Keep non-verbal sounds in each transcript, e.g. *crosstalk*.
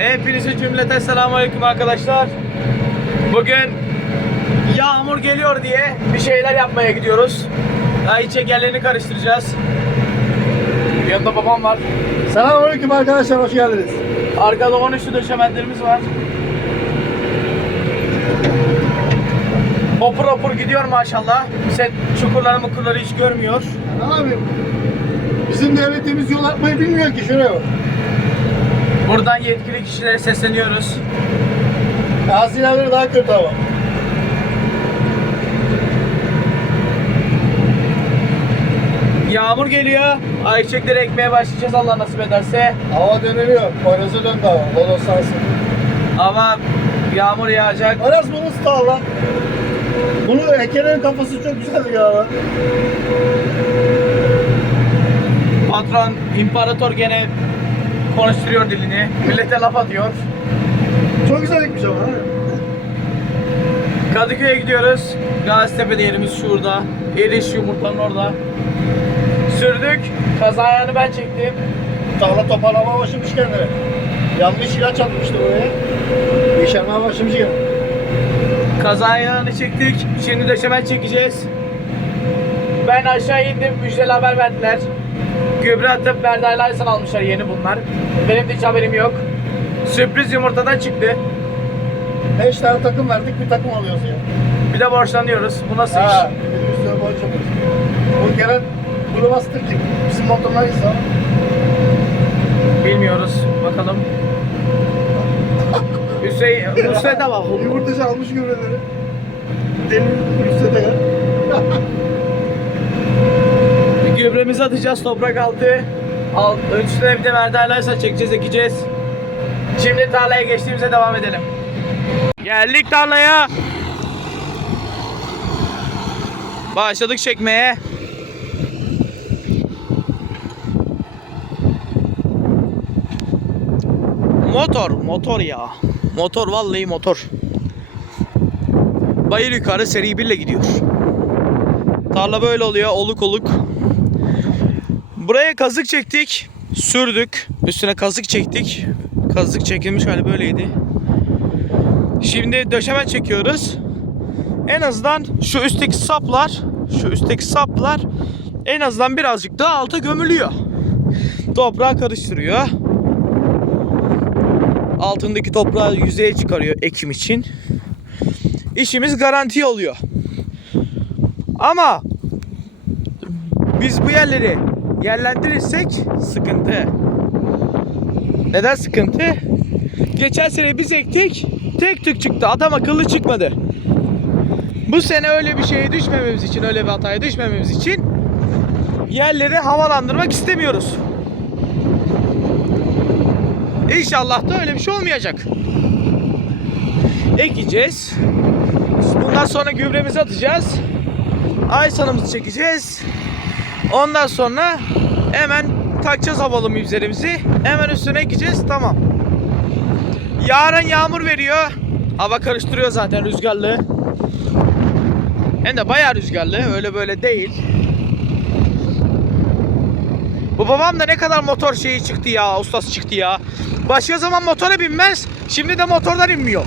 Hepinize cümleten selamünaleyküm arkadaşlar. Bugün yağmur geliyor diye bir şeyler yapmaya gidiyoruz. Ay çekerlerini karıştıracağız. Yanında babam var. Selamünaleyküm arkadaşlar, hoş geldiniz. Arkada 13'lü döşemenlerimiz var. Hopur hopur gidiyor maşallah. Set çukurları mukurları hiç görmüyor. Ne yapayım? Bizim devletimiz yol atmayı bilmiyor ki, şuraya bak. Buradan yetkili kişilere sesleniyoruz. Hazineleri daha kötü ama. Yağmur geliyor. Ayçiçekleri ekmeye başlayacağız Allah nasip ederse. Hava dönülüyor, Poyraz'a döndü hava, Lodos sansın. Ama yağmur yağacak. Poyraz bunu sağ lan. Bunu Ekener'in kafası çok güzeldi ya. Patron, imparator gene konuşturuyor dilini. Millete laf atıyor. Çok güzel ekmiş ama. Kadıköy'e gidiyoruz. Gazitepe'de yerimiz şurada. Eriş yumurtanın orada. Sürdük. Kaza ayağını ben çektim. Tarla toparlama başlamış kendine. Yanlış ilaç atmıştı oraya. Yeşermeye başlamış gene. Kaza ayağını çektik. Şimdi döşemen çekeceğiz. Ben aşağı indim. Müjdeli haber verdiler. Gübre atıp Berdayla Aysan almışlar yeni bunlar. Benim de hiç haberim yok. Sürpriz yumurtadan çıktı. 5 tane takım verdik, bir takım alıyoruz ya. Bir de borçlanıyoruz. Bu nasıl iş? Ha, bir de üstüne borcumuz. Bu gelen bastır ki bizim motorlar ise Bilmiyoruz. Bakalım. *laughs* Hüseyin, Nusret'e bak. Yumurtacı almış gübreleri. Demir üstte ya. *laughs* Gübremizi atacağız toprak altı. Alt, üstüne bir de merdanelerse çekeceğiz, ekeceğiz. Şimdi tarlaya geçtiğimize devam edelim. Geldik tarlaya. Başladık çekmeye. Motor, motor ya. Motor vallahi motor. Bayır yukarı seri birle gidiyor. Tarla böyle oluyor oluk oluk. Buraya kazık çektik. Sürdük. Üstüne kazık çektik. Kazık çekilmiş hali böyleydi. Şimdi döşemen çekiyoruz. En azından şu üstteki saplar, şu üstteki saplar en azından birazcık daha alta gömülüyor. Toprağı karıştırıyor. Altındaki toprağı yüzeye çıkarıyor ekim için. İşimiz garanti oluyor. Ama biz bu yerleri yerlendirirsek sıkıntı. Neden sıkıntı? Geçen sene biz ektik, tek tük çıktı. Adam akıllı çıkmadı. Bu sene öyle bir şeye düşmememiz için, öyle bir hataya düşmememiz için yerleri havalandırmak istemiyoruz. İnşallah da öyle bir şey olmayacak. Ekeceğiz. Bundan sonra gübremizi atacağız. Ay sanımızı çekeceğiz. Ondan sonra hemen takacağız havalı mivzerimizi. Hemen üstüne gideceğiz. Tamam. Yarın yağmur veriyor. Hava karıştırıyor zaten rüzgarlı. Hem de bayağı rüzgarlı. Öyle böyle değil. Bu babam da ne kadar motor şeyi çıktı ya. Ustası çıktı ya. Başka zaman motora binmez. Şimdi de motordan inmiyor.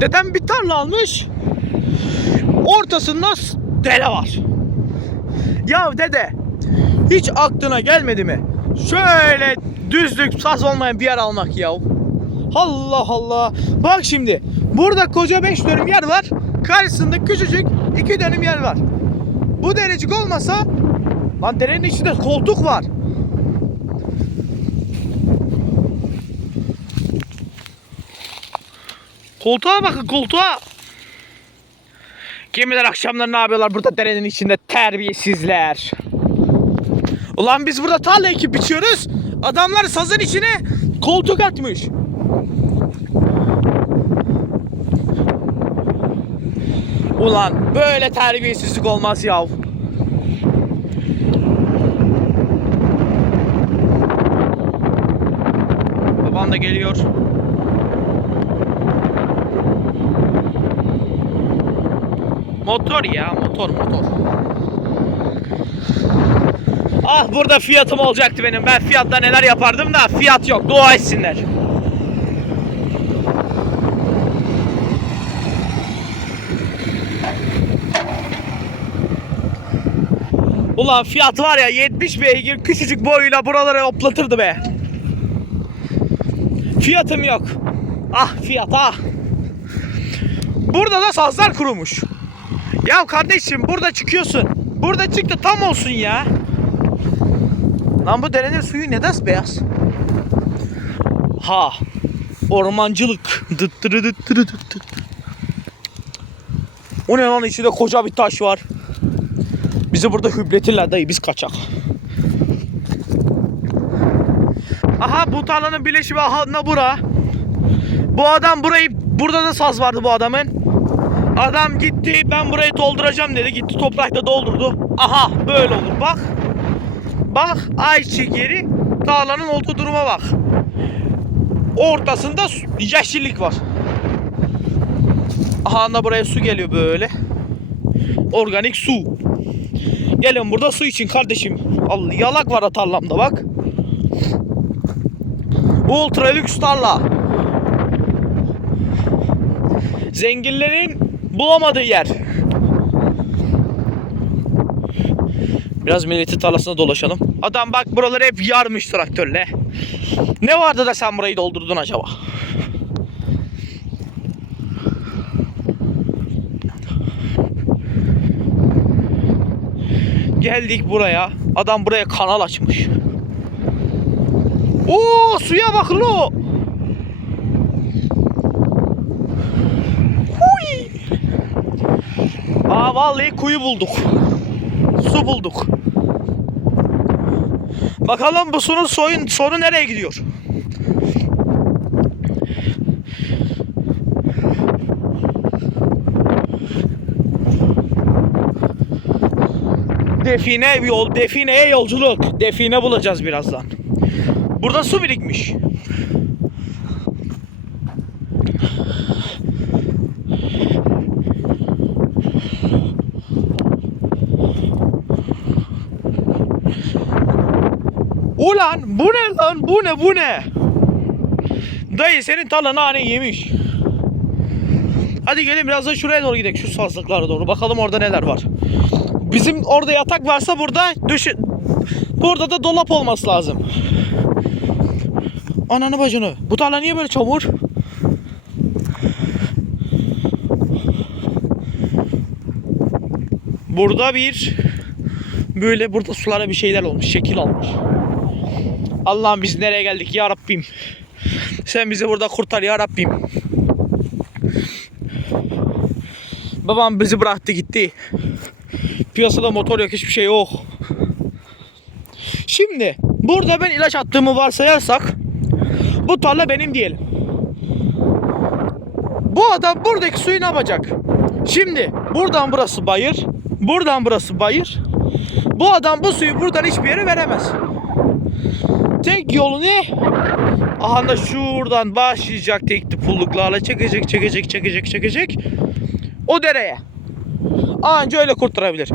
Dedem bir tarla almış. Ortasında dere var. Ya dede hiç aklına gelmedi mi? Şöyle düzlük saz olmayan bir yer almak ya. Allah Allah. Bak şimdi burada koca 5 dönüm yer var. Karşısında küçücük 2 dönüm yer var. Bu derecik olmasa lan derenin içinde koltuk var. Koltuğa bakın koltuğa. Kim bilir akşamları ne yapıyorlar burada derenin içinde terbiyesizler. Ulan biz burada tarla ekip biçiyoruz. Adamlar sazın içine koltuk atmış. Ulan böyle terbiyesizlik olmaz yav. Babam da geliyor. Motor ya motor motor. Ah burada fiyatım olacaktı benim. Ben fiyatta neler yapardım da fiyat yok. Dua etsinler. Ulan fiyat var ya 70 beygir küçücük boyuyla buraları hoplatırdı be. Fiyatım yok. Ah fiyat ah. Burada da sazlar kurumuş. Ya kardeşim burada çıkıyorsun. Burada çıktı tam olsun ya. Lan bu derenin suyu neden beyaz? Ha. Ormancılık. Dıt dırı dıt dırı dıt dıt. O ne lan içinde koca bir taş var. Bizi burada hübletirler dayı biz kaçak. Aha bu tarlanın birleşimi aha bura. Bu adam burayı burada da saz vardı bu adamın. Adam gitti ben burayı dolduracağım dedi. Gitti toprakta doldurdu. Aha böyle olur bak. Bak ayçiçek yeri tarlanın olduğu duruma bak. Ortasında yeşillik var. Aha da buraya su geliyor böyle. Organik su. Gelin burada su için kardeşim. Al, yalak var tarlamda bak. Ultra lüks tarla. Zenginlerin bulamadığı yer. Biraz milletin tarlasına dolaşalım. Adam bak buraları hep yarmış traktörle. Ne vardı da sen burayı doldurdun acaba? Geldik buraya. Adam buraya kanal açmış. Oo suya bak lo. Vallahi kuyu bulduk. Su bulduk. Bakalım bu sunun soyun sonu nereye gidiyor? Define yol, defineye yolculuk. Define bulacağız birazdan. Burada su birikmiş. Ulan bu ne lan bu ne bu ne? Dayı senin tarla nane yemiş. Hadi gelin biraz da şuraya doğru gidelim şu sazlıklara doğru. Bakalım orada neler var. Bizim orada yatak varsa burada düşün. Burada da dolap olması lazım. Ananı bacını. Bu tarla niye böyle çamur? Burada bir böyle burada sulara bir şeyler olmuş, şekil almış. Allah'ım biz nereye geldik ya Rabbim. Sen bizi burada kurtar ya Rabbim. Babam bizi bıraktı gitti. Piyasada motor yok hiçbir şey yok. Şimdi burada ben ilaç attığımı varsayarsak bu tarla benim diyelim. Bu adam buradaki suyu ne yapacak? Şimdi buradan burası bayır, buradan burası bayır. Bu adam bu suyu buradan hiçbir yere veremez. Tek yolu ne? Aha da şuradan başlayacak tekli pulluklarla çekecek, çekecek, çekecek, çekecek. O dereye. Anca öyle kurtarabilir.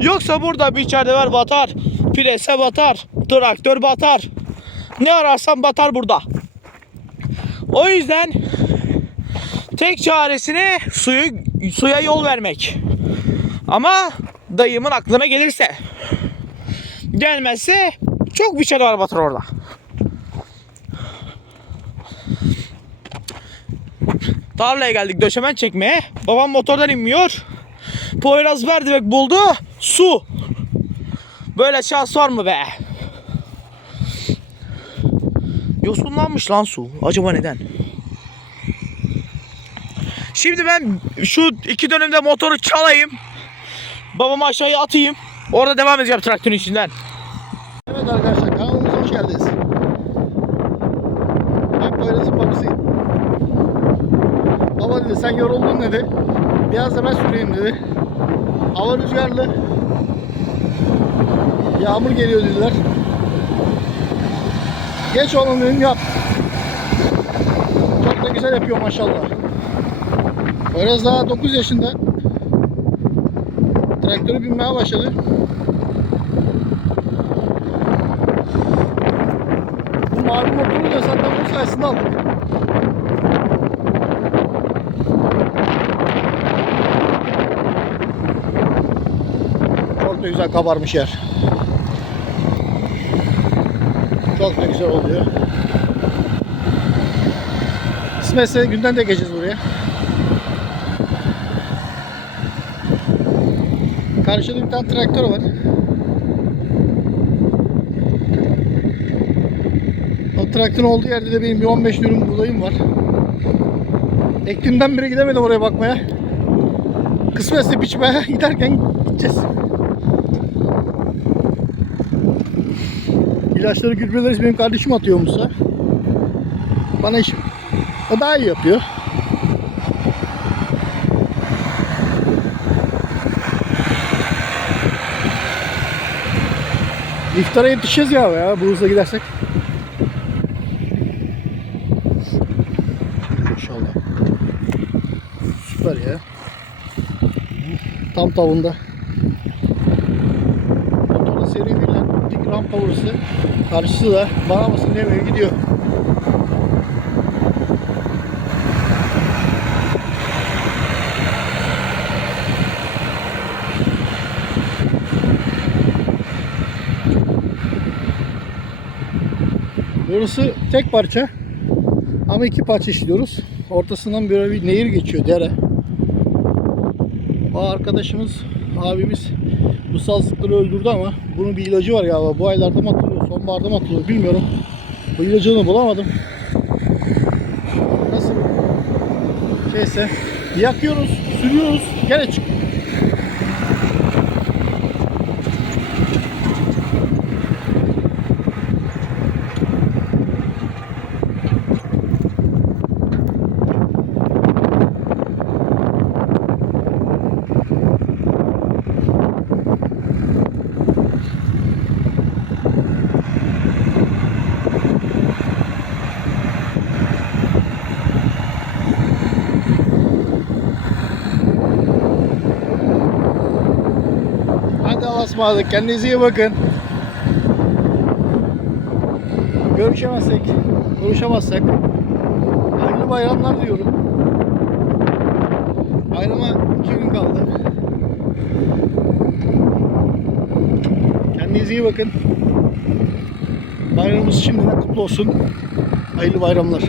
Yoksa burada bir içeride ver batar. Prese batar. Traktör batar. Ne ararsan batar burada. O yüzden tek çaresine suyu suya yol vermek. Ama dayımın aklına gelirse gelmezse çok bir var batar orada. Tarlaya geldik döşemen çekmeye. Babam motordan inmiyor. Poyraz Berdibek buldu. Su. Böyle şans var mı be? Yosunlanmış lan su. Acaba neden? Şimdi ben şu iki dönemde motoru çalayım. Babamı aşağıya atayım. Orada devam edeceğim traktörün içinden. Evet arkadaşlar kanalımıza hoş geldiniz. Ben Poyraz'ın babasıyım. Baba dedi sen yoruldun dedi. Biraz da ben süreyim dedi. Hava rüzgarlı. Yağmur geliyor dediler. Geç oğlum dedim yap. Çok da güzel yapıyor maşallah. Poyraz daha 9 yaşında. Traktöre binmeye başladı. Mavi motoru da zaten bunun sayesinde aldık. Çok da güzel kabarmış yer. Çok da güzel oluyor. Kısmetse günden de geçeceğiz buraya. Karşıda bir tane traktör var. O traktörün olduğu yerde de benim bir 15 dönüm buğdayım var. Ektiğimden beri gidemedim oraya bakmaya. Kısmetse biçmeye *laughs* giderken gideceğiz. İlaçları gübreleri benim kardeşim atıyor Musa. Bana iş o daha iyi yapıyor. İftara yetişeceğiz ya ya bu hızla gidersek. İnşallah. Süper ya. Tam tavında. Motorda seri verilen dik rampa burası. Karşısı da bana basın demeye gidiyor. Burası tek parça ama iki parça işliyoruz. Ortasından böyle bir nehir geçiyor dere. O arkadaşımız, abimiz bu sazlıkları öldürdü ama bunun bir ilacı var galiba. Bu aylarda mı atılıyor, sonbaharda mı atılıyor bilmiyorum. Bu ilacını bulamadım. Nasıl şeyse yakıyoruz, sürüyoruz, gene çıkıyor. Hadi Allah'a ısmarladık. Kendinize iyi bakın. Görüşemezsek, konuşamazsak hayırlı bayramlar diyorum. Bayrama iki gün kaldı. Kendinize iyi bakın. Bayramımız şimdiden kutlu olsun. Hayırlı bayramlar.